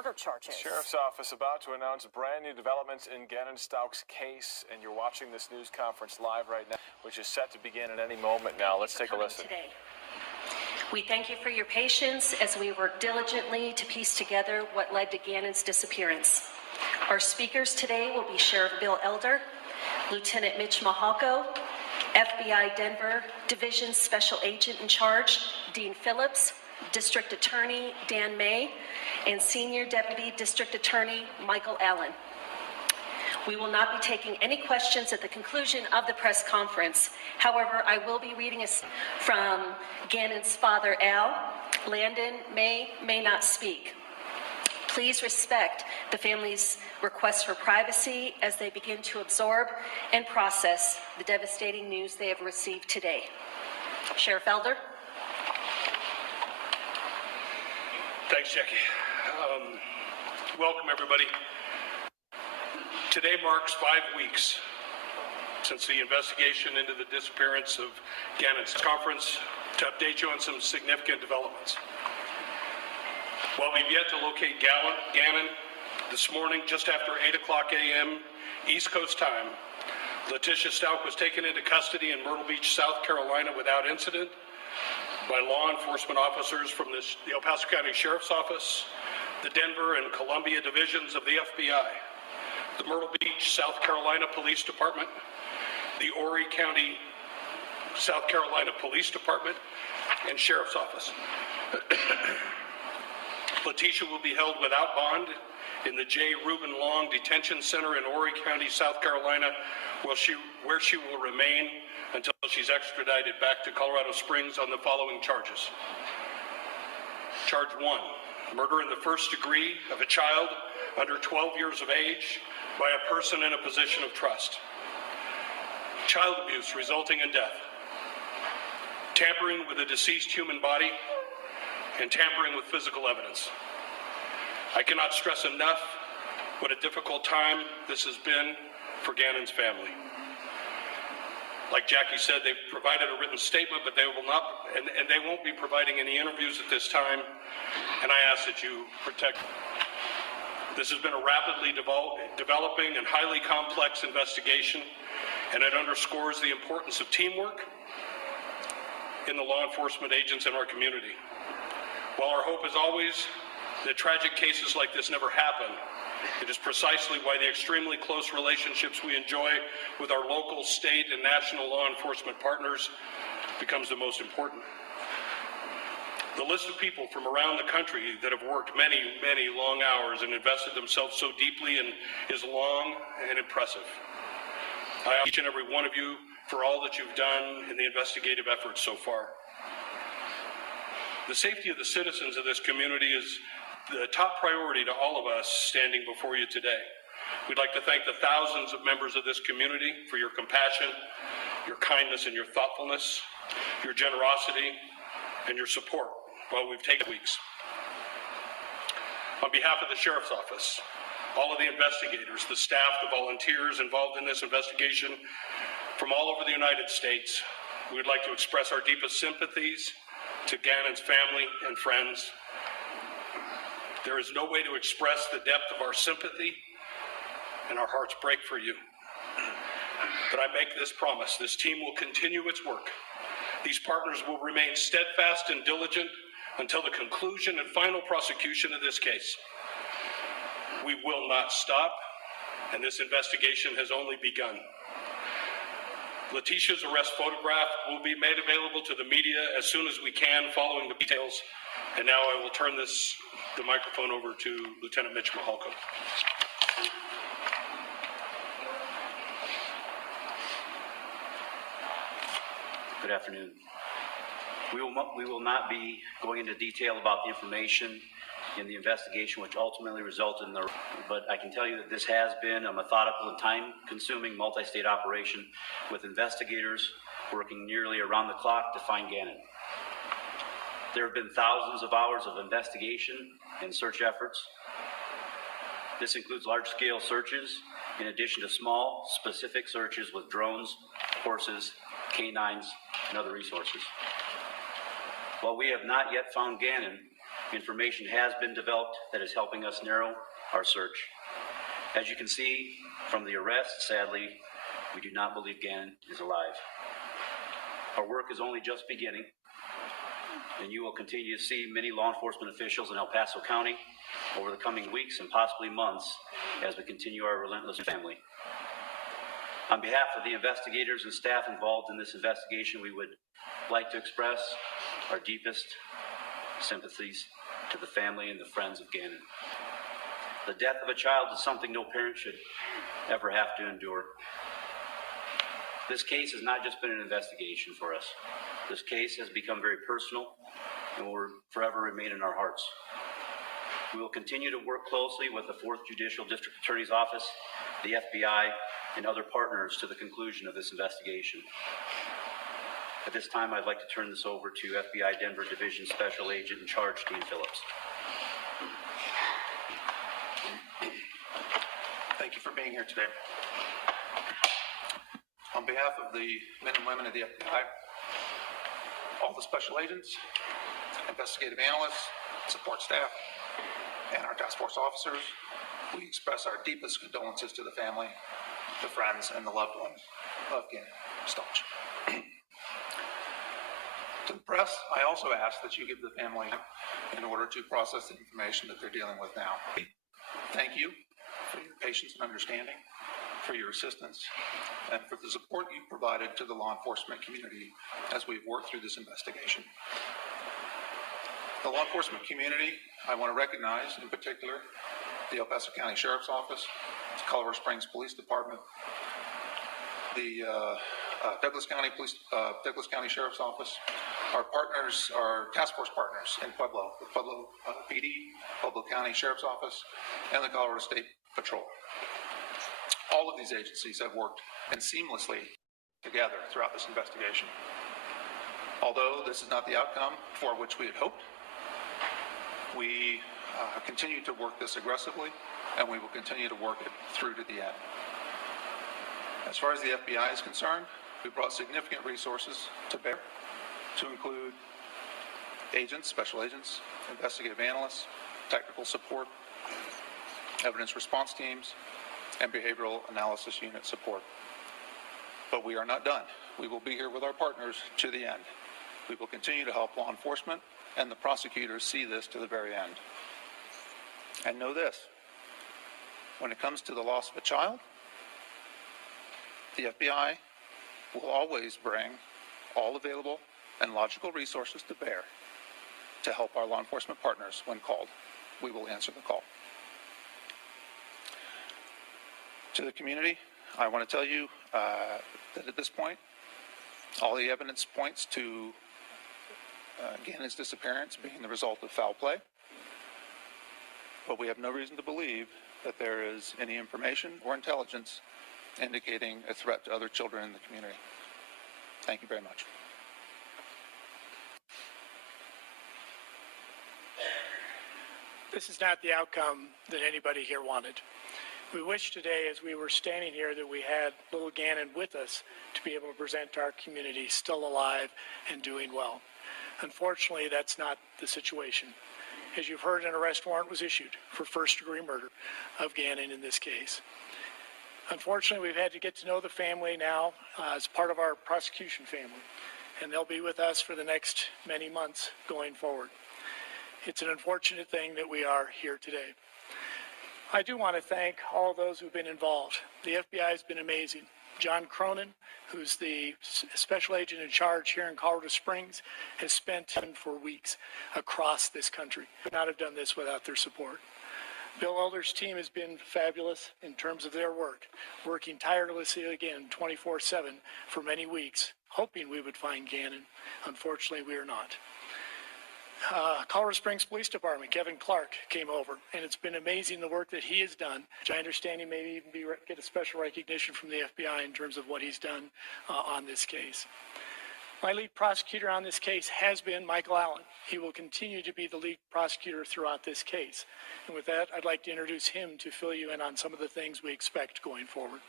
murder charges. Sheriff's Office about to announce brand new developments in Gannon Stauch's case, and you're watching this news conference live right now, which is set to begin at any moment now. Let's take a listen. Today. We thank you for your patience as we work diligently to piece together what led to Gannon's disappearance. Our speakers today will be Sheriff Bill Elder, Lieutenant Mitch Mahalko, FBI Denver Division Special Agent in Charge, Dean Phillips, District Attorney Dan May, and Senior Deputy District Attorney Michael Allen. We will not be taking any questions at the conclusion of the press conference. However, I will be reading from Gannon's father, Al. Landon may not speak. Please respect the family's request for privacy as they begin to absorb and process the devastating news they have received today. Sheriff Elder. Thanks, Jackie. Welcome, everybody. Today marks 5 weeks since the investigation into the disappearance of Gannon's conference to update you on some significant developments. While we've yet to locate Gannon, this morning, just after 8 o'clock a.m. East Coast time, Letitia Stauch was taken into custody in Myrtle Beach, South Carolina without incident by law enforcement officers from the El Paso County Sheriff's Office, the Denver and Columbia divisions of the FBI, the Myrtle Beach, South Carolina Police Department, the Horry County, South Carolina Police Department, and Sheriff's Office. Letitia will be held without bond in the J. Reuben Long Detention Center in Horry County, South Carolina, where she will remain until she's extradited back to Colorado Springs on the following charges. Charge 1, murder in the first degree of a child under 12 years of age by a person in a position of trust. Child abuse resulting in death. Tampering with a deceased human body, and tampering with physical evidence. I cannot stress enough what a difficult time this has been for Gannon's family. Like Jackie said, they've provided a written statement, but they will not, and they won't be providing any interviews at this time, and I ask that you protect them. This has been a rapidly developing and highly complex investigation, and it underscores the importance of teamwork in the law enforcement agents in our community. While our hope is always that tragic cases like this never happen, it is precisely why the extremely close relationships we enjoy with our local, state, and national law enforcement partners becomes the most important. The list of people from around the country that have worked many, many long hours and invested themselves so deeply is long and impressive. I ask each and every one of you for all that you've done in the investigative efforts so far. The safety of the citizens of this community is the top priority to all of us standing before you today. We'd like to thank the thousands of members of this community for your compassion, your kindness and your thoughtfulness, your generosity, and your support while we've taken weeks. On behalf of the Sheriff's Office, all of the investigators, the staff, the volunteers involved in this investigation from all over the United States, we would like to express our deepest sympathies to Gannon's family and friends. There is no way to express the depth of our sympathy, and our hearts break for you. But I make this promise: this team will continue its work. These partners will remain steadfast and diligent until the conclusion and final prosecution of this case. We will not stop, and this investigation has only begun. Letitia's arrest photograph will be made available to the media as soon as we can following the details. And now I will turn the microphone over to Lieutenant Mitch Mahalko. Good afternoon. We will not be going into detail about the information in the investigation which ultimately resulted in but I can tell you that this has been a methodical and time-consuming multi-state operation with investigators working nearly around the clock to find Gannon. There have been thousands of hours of investigation and search efforts. This includes large-scale searches in addition to small, specific searches with drones, horses, canines, and other resources. While we have not yet found Gannon, Information has been developed that is helping us narrow our search. As you can see from the arrest, sadly, we do not believe Gannon is alive. Our work is only just beginning, and you will continue to see many law enforcement officials in El Paso County over the coming weeks and possibly months as we continue our relentless family. On behalf of the investigators and staff involved in this investigation, we would like to express our deepest sympathies to the family and the friends of Gannon. The death of a child is something no parent should ever have to endure. This case has not just been an investigation for us. This case has become very personal and will forever remain in our hearts. We will continue to work closely with the 4th Judicial District Attorney's Office, the FBI, and other partners to the conclusion of this investigation. At this time, I'd like to turn this over to FBI Denver Division Special Agent in Charge, Dean Phillips. Thank you for being here today. On behalf of the men and women of the FBI, all the special agents, investigative analysts, support staff, and our task force officers, we express our deepest condolences to the family, the friends, and the loved ones of Gannon Stauch. To the press, I also ask that you give the family in order to process the information that they're dealing with now. Thank you for your patience and understanding, for your assistance, and for the support you've provided to the law enforcement community as we've worked through this investigation. The law enforcement community, I want to recognize in particular the El Paso County Sheriff's Office, the Colorado Springs Police Department, the Douglas County Sheriff's Office, our partners, our task force partners in Pueblo, the Pueblo PD, Pueblo County Sheriff's Office, and the Colorado State Patrol. All of these agencies have worked seamlessly together throughout this investigation. Although this is not the outcome for which we had hoped, we continue to work this aggressively, and we will continue to work it through to the end. As far as the FBI is concerned, we brought significant resources to bear, to include agents, special agents, investigative analysts, technical support, evidence response teams, and behavioral analysis unit support. But we are not done. We will be here with our partners to the end. We will continue to help law enforcement and the prosecutors see this to the very end. And know this, when it comes to the loss of a child, the FBI will always bring all available and logical resources to bear to help our law enforcement partners when called. We will answer the call. To the community, I want to tell you that at this point, all the evidence points to Gannon's disappearance being the result of foul play, but we have no reason to believe that there is any information or intelligence indicating a threat to other children in the community. Thank you very much. This is not the outcome that anybody here wanted. We wish today, as we were standing here, that we had little Gannon with us to be able to present to our community still alive and doing well. Unfortunately, that's not the situation. As you've heard, an arrest warrant was issued for first-degree murder of Gannon in this case. Unfortunately, we've had to get to know the family now as part of our prosecution family, and they'll be with us for the next many months going forward. It's an unfortunate thing that we are here today. I do want to thank all those who've been involved. The FBI has been amazing. John Cronin, who's the special agent in charge here in Colorado Springs, has spent time for weeks across this country. Could not have done this without their support. Bill Elder's team has been fabulous in terms of their work, working tirelessly again 24/7 for many weeks, hoping we would find Gannon. Unfortunately, we are not. Colorado Springs Police Department, Kevin Clark, came over, and it's been amazing the work that he has done, which I understand he may even get a special recognition from the FBI in terms of what he's done on this case. My lead prosecutor on this case has been Michael Allen. He will continue to be the lead prosecutor throughout this case. And with that, I'd like to introduce him to fill you in on some of the things we expect going forward.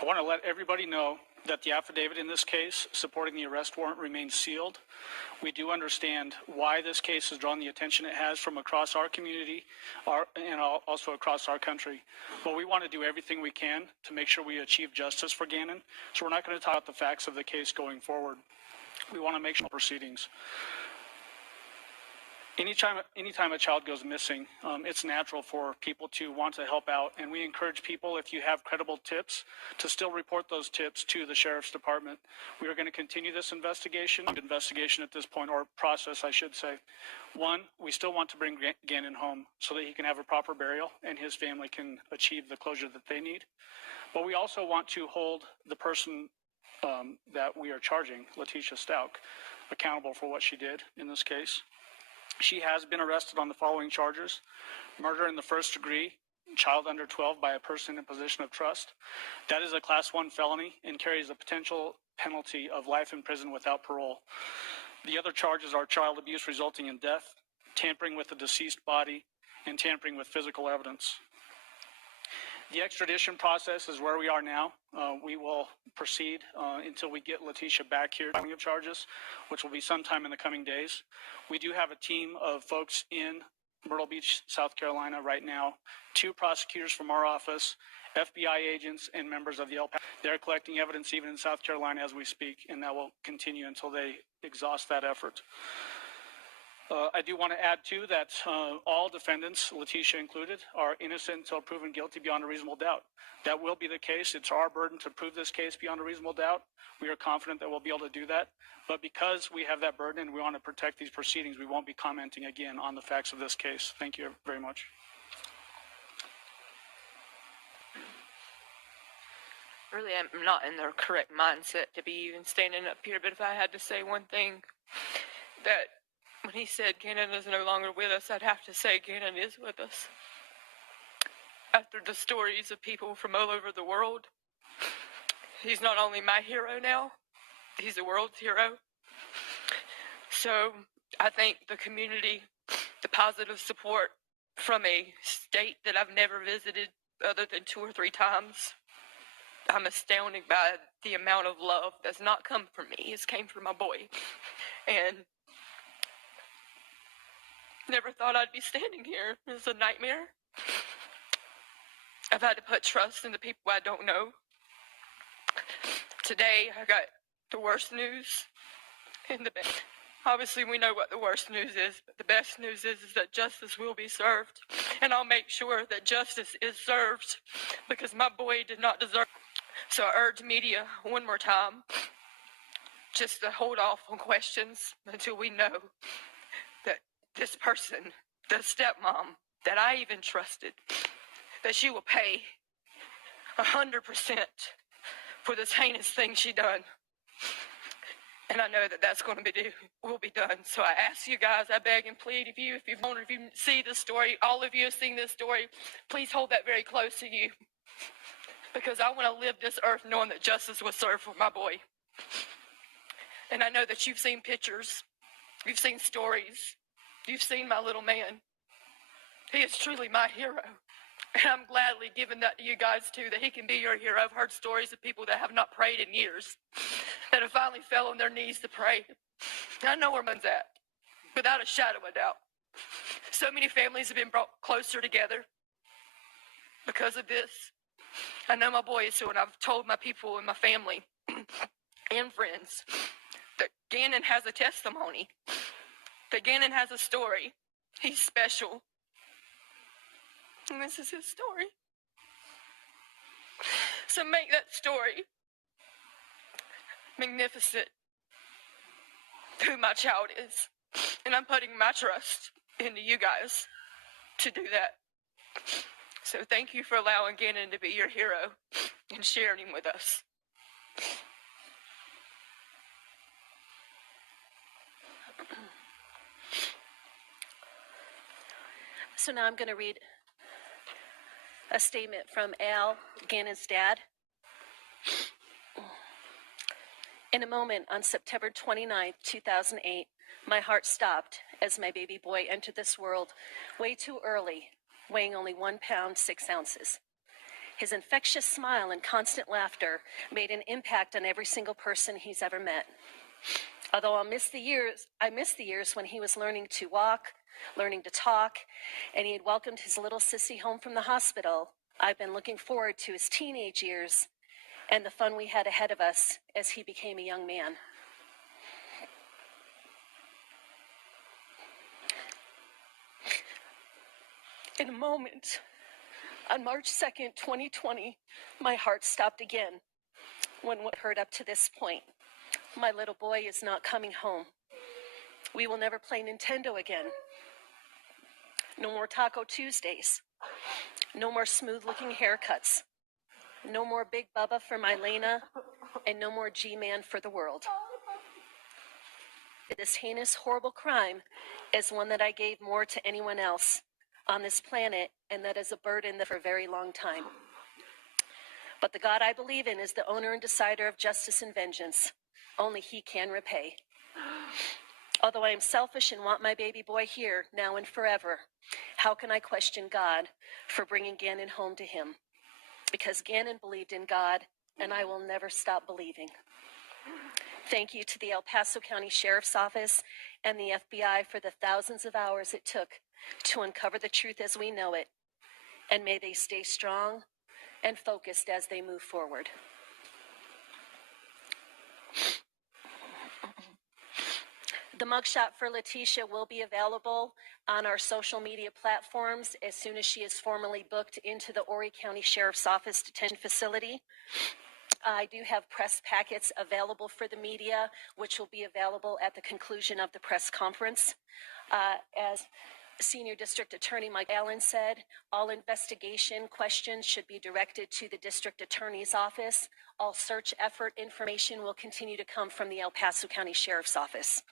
I want to let everybody know that the affidavit in this case supporting the arrest warrant remains sealed. We do understand why this case has drawn the attention it has from across our community and also across our country. But we want to do everything we can to make sure we achieve justice for Gannon. So we're not going to talk about the facts of the case going forward. We want to make sure proceedings. Anytime a child goes missing, it's natural for people to want to help out, and we encourage people, if you have credible tips, to still report those tips to the Sheriff's Department. We are going to continue this investigation at this point, or process, I should say. One, we still want to bring Gannon home so that he can have a proper burial and his family can achieve the closure that they need. But we also want to hold the person that we are charging, Letitia Stauch, accountable for what she did in this case. She has been arrested on the following charges: murder in the first degree, child under 12 by a person in position of trust. That is a Class 1 felony and carries a potential penalty of life in prison without parole. The other charges are child abuse resulting in death, tampering with a deceased body, and tampering with physical evidence. The extradition process is where we are now. We will proceed until we get Letitia back here of charges, which will be sometime in the coming days. We do have a team of folks in Myrtle Beach, South Carolina right now, 2 prosecutors from our office, FBI agents, and members of the El Paso. They're collecting evidence even in South Carolina as we speak, and that will continue until they exhaust that effort. I do want to add, too, that all defendants, Letitia included, are innocent until proven guilty beyond a reasonable doubt. That will be the case. It's our burden to prove this case beyond a reasonable doubt. We are confident that we'll be able to do that. But because we have that burden and we want to protect these proceedings, we won't be commenting again on the facts of this case. Thank you very much. Really, I'm not in the correct mindset to be even standing up here, but if I had to say one thing, that when he said Gannon is no longer with us, I'd have to say Gannon is with us. After the stories of people from all over the world, he's not only my hero now, he's the world's hero. So I think the community, the positive support from a state that I've never visited other than 2 or 3 times, I'm astounded by the amount of love that's not come from me. It's came from my boy. And never thought I'd be standing here. It's a nightmare. I've had to put trust in the people I don't know. Today, I got the worst news and the best. Obviously, we know what the worst news is, but the best news is that justice will be served. And I'll make sure that justice is served because my boy did not deserve it. So I urge media one more time just to hold off on questions until we know that this person, the stepmom that I even trusted, that she will pay 100% for this heinous thing she done. And I know that that's going to will be done. So I ask you guys, I beg and plead, if you see this story, all of you have seen this story, please hold that very close to you. Because I want to live this earth knowing that justice was served for my boy. And I know that you've seen pictures, you've seen stories, you've seen my little man. He is truly my hero. And I'm gladly giving that to you guys too, that he can be your hero. I've heard stories of people that have not prayed in years, that have finally fell on their knees to pray. I know where man's at, without a shadow of a doubt. So many families have been brought closer together because of this. I know my boy is so, and I've told my people and my family and friends that Gannon has a testimony, that Gannon has a story. He's special. And this is his story. So make that story magnificent, who my child is. And I'm putting my trust into you guys to do that. So thank you for allowing Gannon to be your hero and sharing him with us. So now I'm going to read a statement from Al, Gannon's dad. In a moment on September 29th, 2008, my heart stopped as my baby boy entered this world way too early, weighing only 1 pound, 6 ounces. His infectious smile and constant laughter made an impact on every single person he's ever met. Although I miss the years when he was learning to walk, learning to talk, and he had welcomed his little sissy home from the hospital. I've been looking forward to his teenage years and the fun we had ahead of us as he became a young man. In a moment, on March 2nd, 2020, my heart stopped again when what heard up to this point. My little boy is not coming home. We will never play Nintendo again. No more Taco Tuesdays. No more smooth-looking haircuts. No more Big Bubba for my Lena, and no more G-Man for the world. This heinous, horrible crime is one that I gave more to anyone else on this planet, and that is a burden for a very long time. But the God I believe in is the owner and decider of justice and vengeance. Only he can repay. Although I am selfish and want my baby boy here, now and forever, how can I question God for bringing Gannon home to him? Because Gannon believed in God, and I will never stop believing. Thank you to the El Paso County Sheriff's Office and the FBI for the thousands of hours it took to uncover the truth as we know it, and may they stay strong and focused as they move forward. The mugshot for Letitia will be available on our social media platforms as soon as she is formally booked into the Horry County Sheriff's Office detention facility. I do have press packets available for the media, which will be available at the conclusion of the press conference. As Senior District Attorney Mike Allen said, all investigation questions should be directed to the District Attorney's Office. All search effort information will continue to come from the El Paso County Sheriff's Office.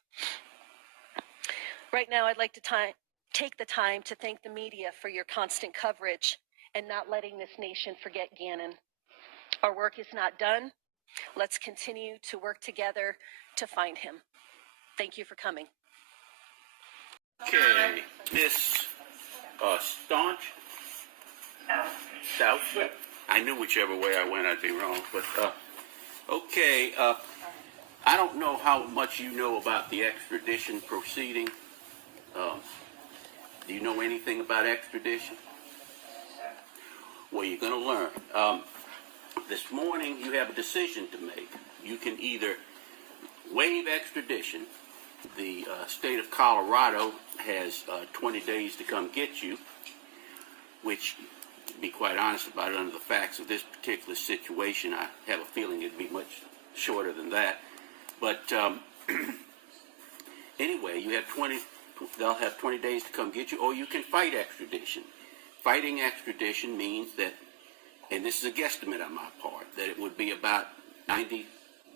Right now, I'd like to take the time to thank the media for your constant coverage and not letting this nation forget Gannon. Our work is not done. Let's continue to work together to find him. Thank you for coming. Okay, Miss Stauch? Stauch? I knew whichever way I went I'd be wrong, but okay, I don't know how much you know about the extradition proceeding. Do you know anything about extradition? Well, you're going to learn. This morning you have a decision to make. You can either waive extradition. The state of Colorado has 20 days to come get you, which, to be quite honest about it, under the facts of this particular situation, I have a feeling it'd be much shorter than that. But anyway, they'll have 20 days to come get you, or you can fight extradition. Fighting extradition means that, and this is a guesstimate on my part, that it would be about 90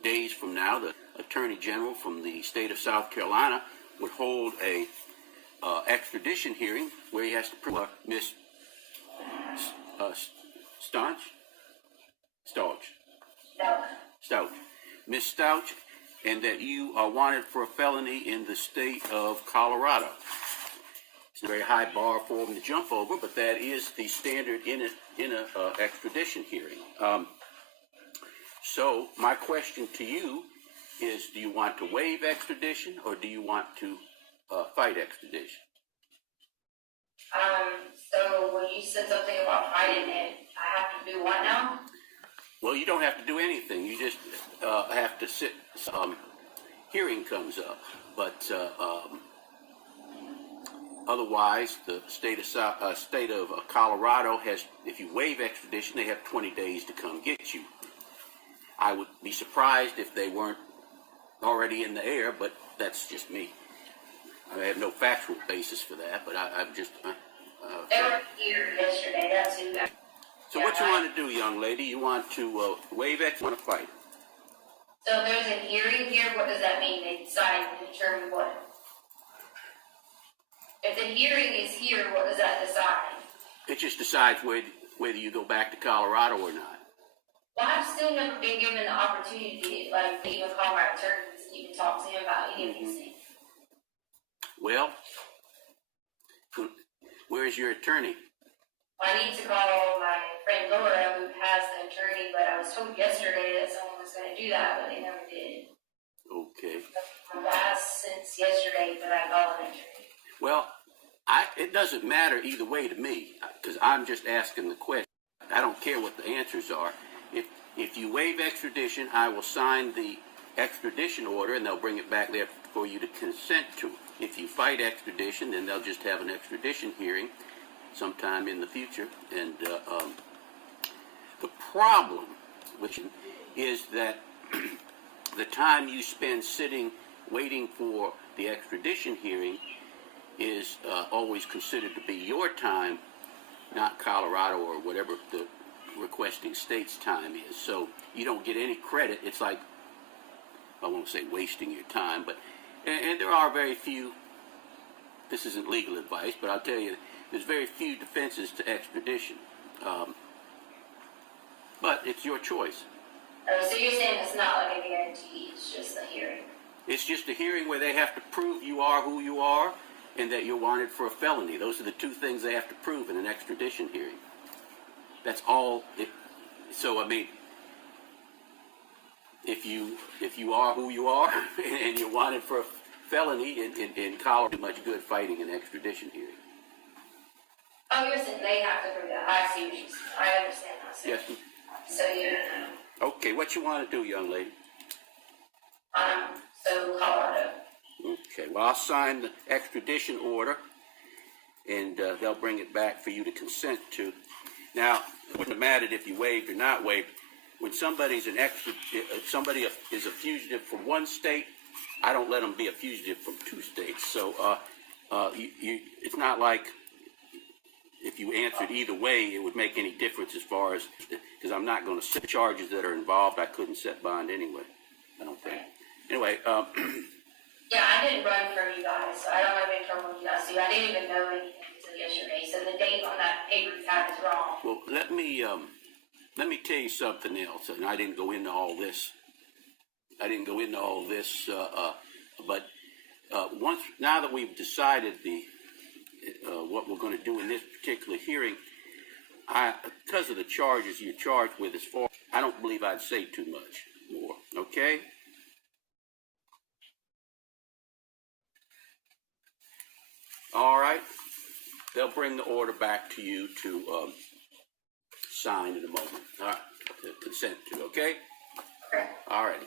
days from now, the Attorney General from the state of South Carolina would hold a extradition hearing where he has to prove Miss Stauch, Miss Stauch, and that you are wanted for a felony in the state of Colorado. It's a very high bar for them to jump over, but that is the standard in a extradition hearing. So my question to you is, do you want to waive extradition, or do you want to fight extradition? So when you said something about fighting it, I have to do what now? Well, you don't have to do anything. You just have to sit. Hearing comes up, but otherwise, the state of Colorado has, if you waive extradition, they have 20 days to come get you. I would be surprised if they weren't already in the air, but that's just me. I have no factual basis for that, but I'm just... They were here yesterday, that's who... So what you want to do, young lady? You want to waive extradition, you want to fight? So there's a hearing here, what does that mean? They decide to determine what? If the hearing is here, what does that decide? It just decides whether you go back to Colorado or not. Well, I've still never been given the opportunity, like, to even call my attorney and even talk to him about any of these things. Well, where's your attorney? I need to call my friend Laura, who has the attorney, but I was told yesterday that someone was going to do that, but they never did. Okay. I've asked since yesterday that I call an attorney. Well, it doesn't matter either way to me, because I'm just asking the question. I don't care what the answers are. If you waive extradition, I will sign the extradition order, and they'll bring it back there for you to consent to. If you fight extradition, then they'll just have an extradition hearing sometime in the future. And the problem, which is that the time you spend sitting waiting for the extradition hearing is always considered to be your time, not Colorado or whatever the requesting state's time is. So you don't get any credit. It's like, I won't say wasting your time, but, and there are very few, this isn't legal advice, but I'll tell you, there's very few defenses to extradition. But it's your choice. Oh, so you're saying it's not like a guarantee, it's just a hearing? It's just a hearing where they have to prove you are who you are and that you're wanted for a felony. Those are the two things they have to prove in an extradition hearing. That's all. So, I mean, if you are who you are and you're wanted for a felony in Colorado, much good fighting an extradition hearing. Oh, you're saying they have to prove that. I see what you're saying. I understand now. So, Yes. so you Okay, what you want to do, young lady? so Colorado. Okay, well, I'll sign the extradition order, and they'll bring it back for you to consent to. Now, it wouldn't have mattered if you waived or not waived. When somebody's somebody is a fugitive from one state, I don't let them be a fugitive from two states. So it's not like if you answered either way, it would make any difference as far as, because I'm not going to set charges that are involved. I couldn't set bond anyway, I don't think. Anyway. Yeah, I didn't run from you guys, so I don't have any trouble with you guys. So I didn't even know anything until yesterday. So the date on that paper you have is wrong. Well, let me tell you something else, and I didn't go into all this. But now that we've decided what we're going to do in this particular hearing, because of the charges you're charged with as far, I don't believe I'd say too much more. Okay. All right. They'll bring the order back to you to sign in a moment. All right. To consent to, okay? Okay. All righty.